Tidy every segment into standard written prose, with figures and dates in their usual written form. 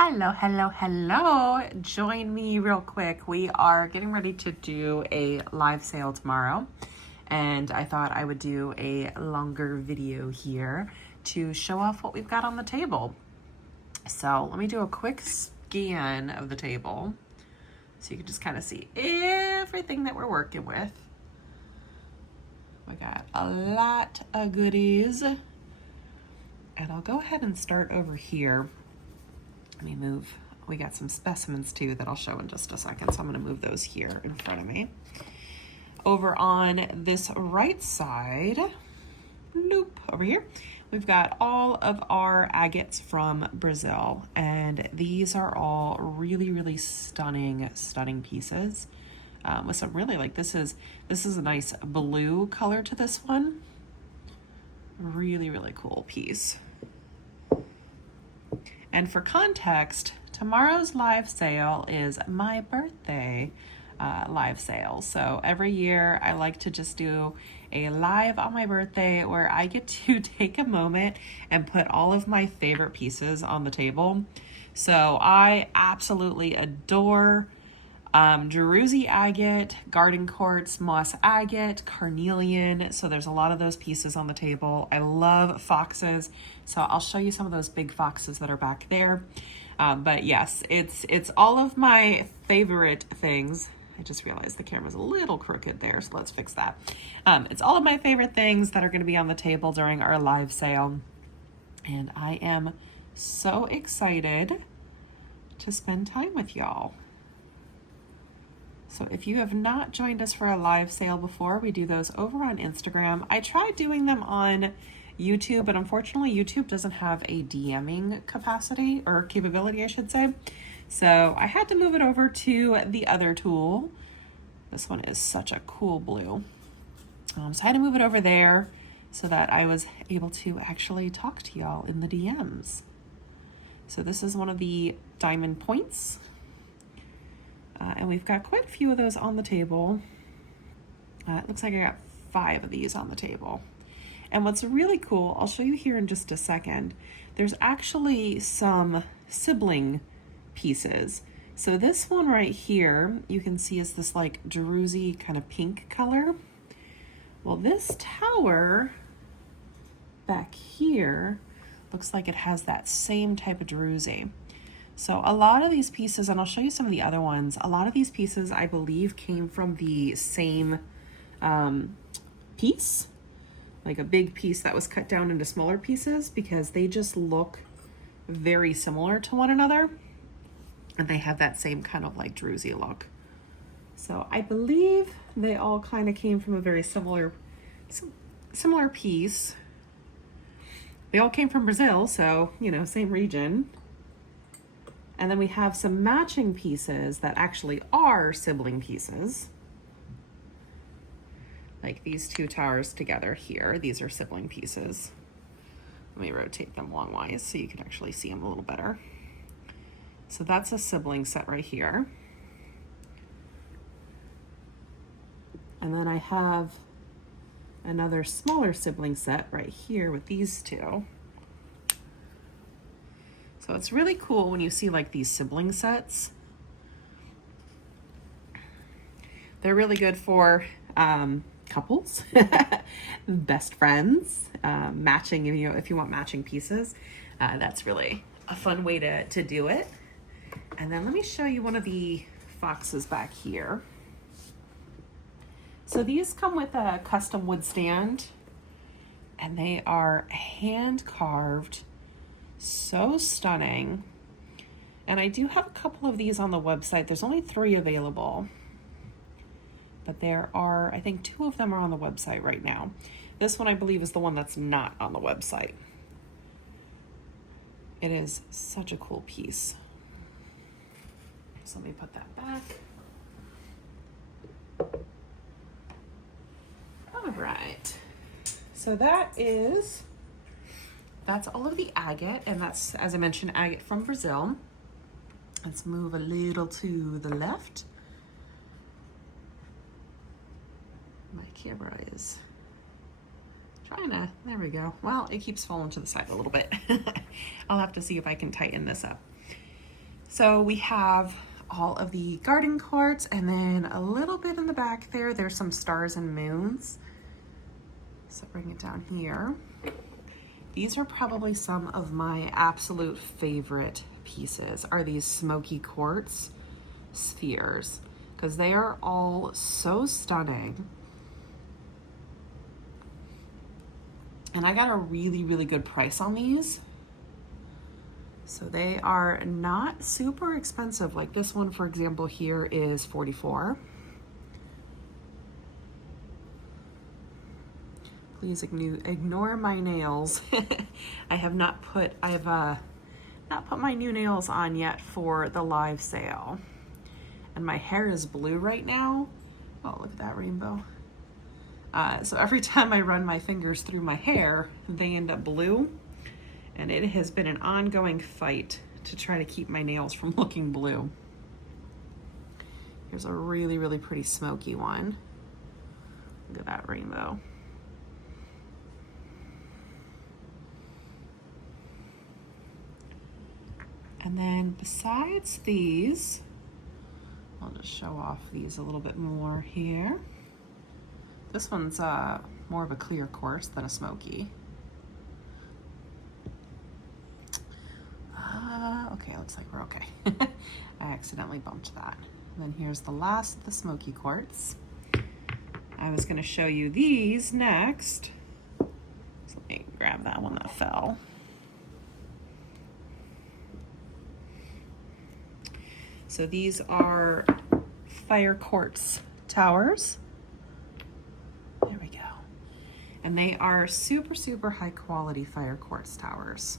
Hello, hello, hello. Join me real quick. We are getting ready to do a live sale tomorrow, and I thought I would do a longer video here to show off what we've got on the table. So let me do a quick scan of the table so you can just kind of see everything that we're working with. We got a lot of goodies, and I'll go ahead and start over here. Let me move. We got some specimens too that I'll show in just a second. So I'm going to move those here in front of me. Over on this right side, loop over here, we've got all of our agates from Brazil. And these are all really, really stunning pieces. With some really this is a nice blue color to this one. Really, really cool piece. And for context, tomorrow's live sale is my birthday live sale. So every year I like to just do a live on my birthday where I get to take a moment and put all of my favorite pieces on the table. So I absolutely adore Druzy agate, garden quartz, moss agate, carnelian. So there's a lot of those pieces on the table. I love foxes. So I'll show you some of those big foxes that are back there. But yes, it's all of my favorite things. I just realized the camera's a little crooked there, so let's fix that. It's all of my favorite things that are going to be on the table during our live sale. And I am so excited to spend time with y'all. So if you have not joined us for a live sale before, we do those over on Instagram. I tried doing them on YouTube, but unfortunately YouTube doesn't have a DMing capacity or capability, I should say. So I had to move it over to the other tool. This one is such a cool blue. So I had to move it over there so that I was able to actually talk to y'all in the DMs. So this is one of the diamond points. And we've got quite a few of those on the table. It looks like I got 5 of these on the table. And what's really cool, I'll show you here in just a second, there's actually some sibling pieces. So this one right here, you can see is this like Druzy kind of pink color. Well, this tower back here looks like it has that same type of Druzy. So a lot of these pieces, and I'll show you some of the other ones, a lot of these pieces I believe came from the same piece, like a big piece that was cut down into smaller pieces, because they just look very similar to one another. And they have that same kind of like Druzy look. So I believe they all kind of came from a very similar piece. They all came from Brazil, so, you know, same region. And then we have some matching pieces that actually are sibling pieces. Like these 2 towers together here. These are sibling pieces. Let me rotate them longwise so you can actually see them a little better. So that's a sibling set right here. And then I have another smaller sibling set right here with these 2. So it's really cool when you see like these sibling sets. They're really good for couples, best friends, matching, if you want matching pieces. That's really a fun way to do it. And then let me show you one of the foxes back here. So these come with a custom wood stand, and they are hand carved. So stunning. And I do have a couple of these on the website. There's only 3 available, but there are, I think 2 of them are on the website right now. This one I believe is the one that's not on the website. It is such a cool piece. So let me put that back. All right. So that's all of the agate, and that's, as I mentioned, agate from Brazil. Let's move a little to the left. My camera is trying to, there we go. Well, it keeps falling to the side a little bit. I'll have to see if I can tighten this up. So we have all of the garden quartz, and then a little bit in the back there, there's some stars and moons. So bring it down here. These are probably some of my absolute favorite pieces, are these smoky quartz spheres, because they are all so stunning. And I got a really, really good price on these. So they are not super expensive. Like this one, for example, here is $44. Please ignore my nails. I have not put my new nails on yet for the live sale. And my hair is blue right now. Oh, look at that rainbow. So every time I run my fingers through my hair, they end up blue. And it has been an ongoing fight to try to keep my nails from looking blue. Here's a really, really pretty smoky one. Look at that rainbow. And then besides these, I'll just show off these a little bit more here. This one's more of a clear quartz than a smoky. Okay, looks like we're okay. I accidentally bumped that. And then here's the last of the smoky quartz. I was gonna show you these next. So let me grab that one that fell. So these are fire quartz towers. There we go. And they are super, super high quality fire quartz towers.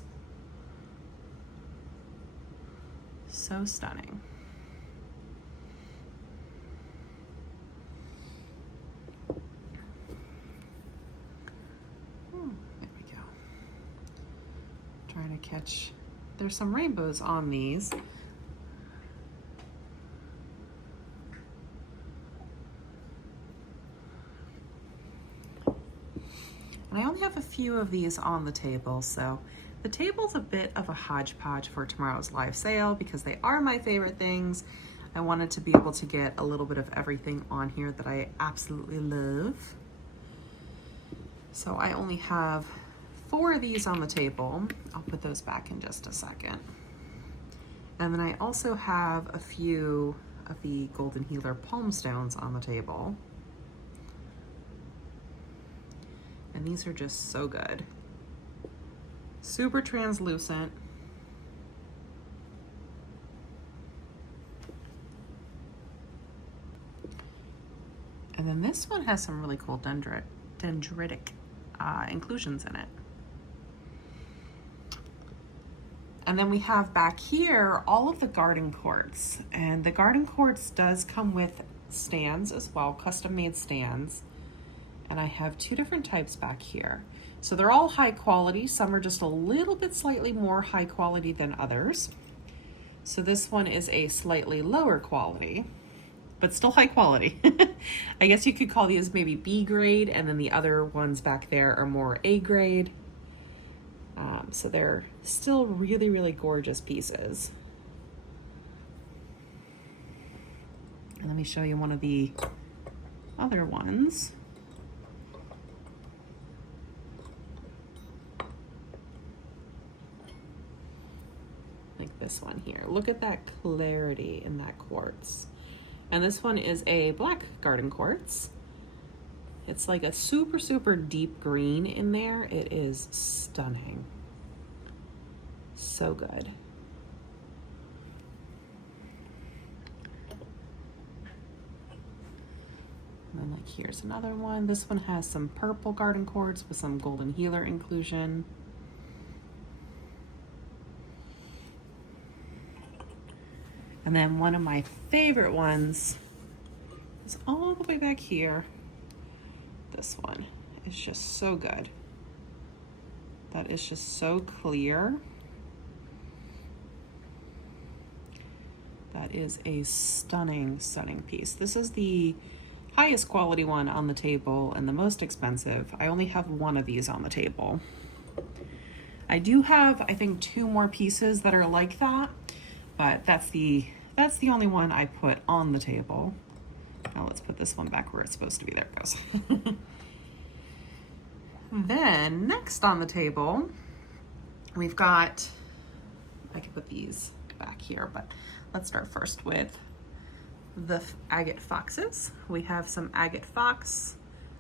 So stunning. There we go. Trying to catch, there's some rainbows on these. And I only have a few of these on the table, so the table's a bit of a hodgepodge for tomorrow's live sale because they are my favorite things. I wanted to be able to get a little bit of everything on here that I absolutely love. So I only have 4 of these on the table. I'll put those back in just a second. And then I also have a few of the Golden Healer palm stones on the table. And these are just so good. Super translucent. And then this one has some really cool dendritic inclusions in it. And then we have back here all of the garden quartz. And the garden quartz does come with stands as well, custom made stands. And I have 2 different types back here. So they're all high quality. Some are just a little bit slightly more high quality than others. So this one is a slightly lower quality, but still high quality. I guess you could call these maybe B grade, and then the other ones back there are more A grade. So they're still really, really gorgeous pieces. And let me show you one of the other ones. Like this one here. Look at that clarity in that quartz. And this one is a black garden quartz. It's like a super, super deep green in there. It is stunning. So good. And then like here's another one. This one has some purple garden quartz with some Golden Healer inclusion. And then one of my favorite ones is all the way back here. This one is just so good. That is just so clear. That is a stunning, stunning piece. This is the highest quality one on the table and the most expensive. I only have 1 of these on the table. I do have, I think, 2 more pieces that are like that, but that's the only one I put on the table. Now let's put this one back where it's supposed to be. There it goes. Then next on the table, we've got, I can put these back here, but let's start first with the agate foxes. We have some agate fox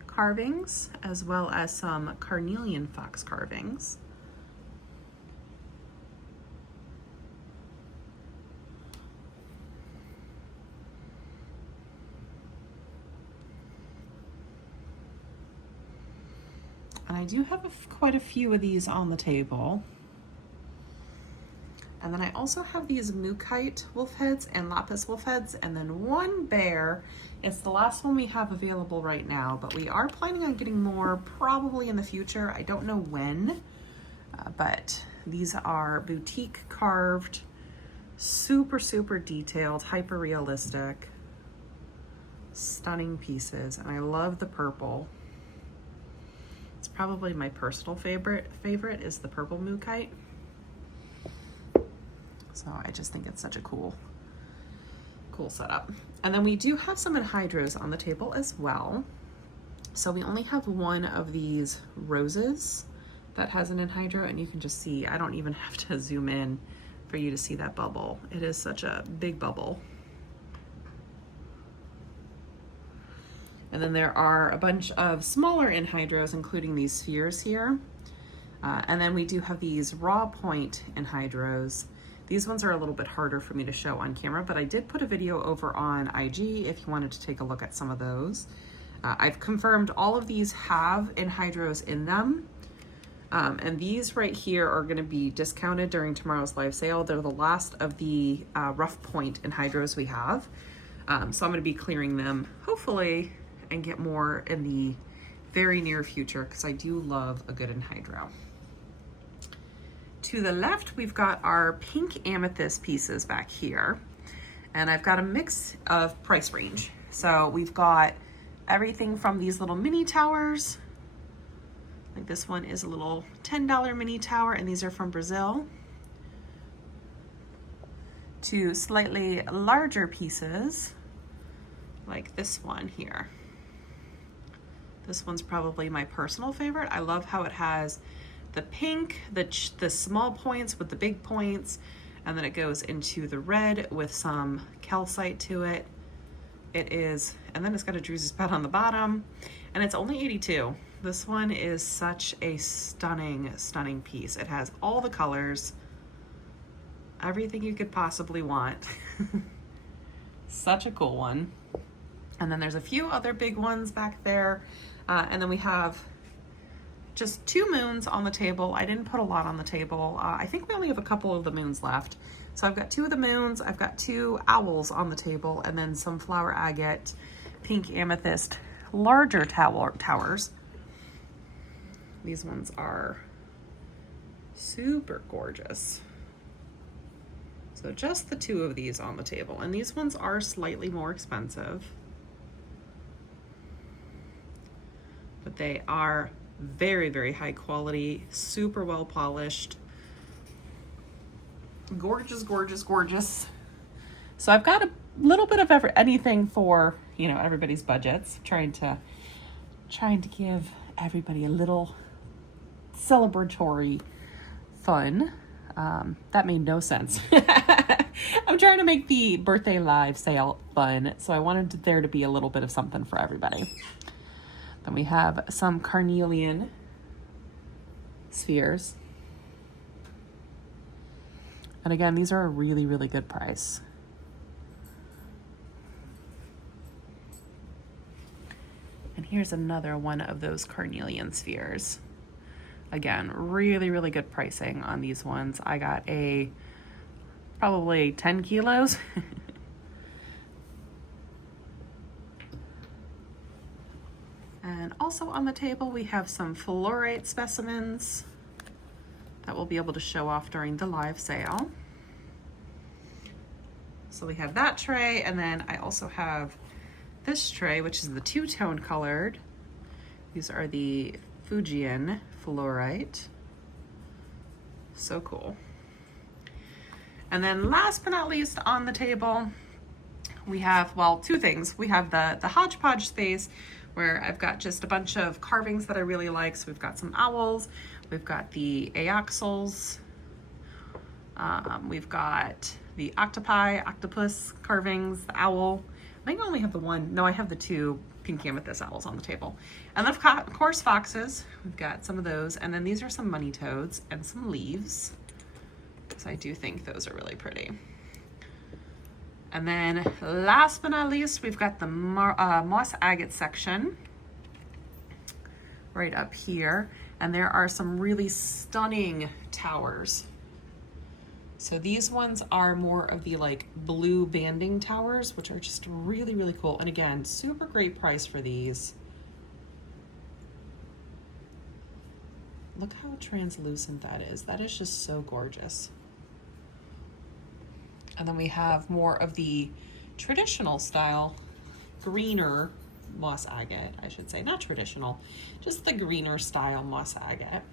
carvings as well as some carnelian fox carvings. And I do have quite a few of these on the table. And then I also have these Mookite wolf heads and lapis wolf heads, and then one bear. It's the last one we have available right now, but we are planning on getting more probably in the future. I don't know when, but these are boutique carved, super, super detailed, hyper realistic, stunning pieces. And I love the purple. It's probably my personal favorite is the purple Mookite. So I just think it's such a cool setup. And then we do have some anhydrous on the table as well. So we only have one of these roses that has an anhydro, and you can just see, I don't even have to zoom in for you to see that bubble. It is such a big bubble. And then there are a bunch of smaller anhydros, including these spheres here. And then we do have these raw point anhydros. These ones are a little bit harder for me to show on camera, but I did put a video over on IG if you wanted to take a look at some of those. I've confirmed all of these have anhydros in them. And these right here are gonna be discounted during tomorrow's live sale. They're the last of the rough point anhydros we have. So I'm gonna be clearing them, hopefully, and get more in the very near future, because I do love a good anhydro. To the left, we've got our pink amethyst pieces back here, and I've got a mix of price range. So we've got everything from these little mini towers, like this one is a little $10 mini tower, and these are from Brazil, to slightly larger pieces, like this one here. This one's probably my personal favorite. I love how it has the pink, the small points with the big points, and then it goes into the red with some calcite to it. It is, and then it's got a Druzy spot on the bottom, and it's only 82. This one is such a stunning, stunning piece. It has all the colors, everything you could possibly want. Such a cool one. And then there's a few other big ones back there. And then we have just 2 moons on the table. I didn't put a lot on the table. I think we only have a couple of the moons left. So I've got 2 of the moons, I've got 2 owls on the table, and then some flower agate, pink amethyst, larger towers. These ones are super gorgeous. So just the 2 of these on the table. And these ones are slightly more expensive, but they are very, very high quality, super well polished. Gorgeous, gorgeous, gorgeous. So I've got a little bit of anything for, you know, everybody's budgets, trying to give everybody a little celebratory fun. That made no sense. I'm trying to make the birthday live sale fun, so I wanted there to be a little bit of something for everybody. Then we have some carnelian spheres. And again, these are a really, really good price. And here's another one of those carnelian spheres. Again, really, really good pricing on these ones. I got probably 10 kilos. And also on the table, we have some fluorite specimens that we'll be able to show off during the live sale. So we have that tray, and then I also have this tray, which is the 2-tone colored. These are the Fujian fluorite. So cool. And then last but not least on the table, we have, well, two things. We have the hodgepodge space where I've got just a bunch of carvings that I really like. So we've got some owls, we've got the axles, we've got the octopi, octopus carvings, the owl. I think I only have the one. No, I have the two pink amethyst owls on the table. And then, of course, foxes. We've got some of those. And then these are some money toads and some leaves, because I do think those are really pretty. And then last but not least, we've got the moss agate section right up here. And there are some really stunning towers. So these ones are more of the like blue banding towers, which are just really, really cool. And again, super great price for these. Look how translucent that is. That is just so gorgeous. And then we have more of the traditional style, greener moss agate, I should say. Not traditional, just the greener style moss agate.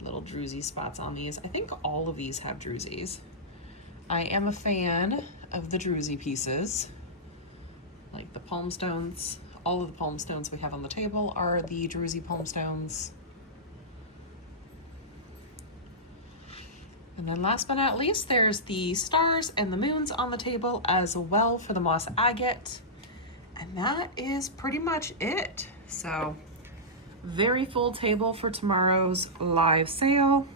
Little druzy spots on these. I think all of these have druzys. I am a fan of the druzy pieces, like the palm stones. All of the palm stones we have on the table are the druzy palm stones. And then last but not least, there's the stars and the moons on the table as well for the moss agate. And that is pretty much it. So very full table for tomorrow's live sale.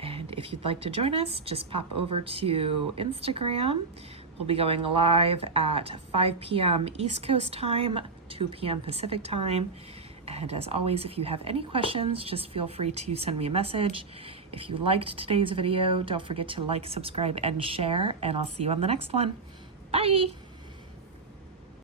And if you'd like to join us, just pop over to Instagram. We'll be going live at 5 p.m. East Coast time, 2 p.m. Pacific time. And as always, if you have any questions, just feel free to send me a message. If you liked today's video, don't forget to like, subscribe, and share, and I'll see you on the next one. Bye!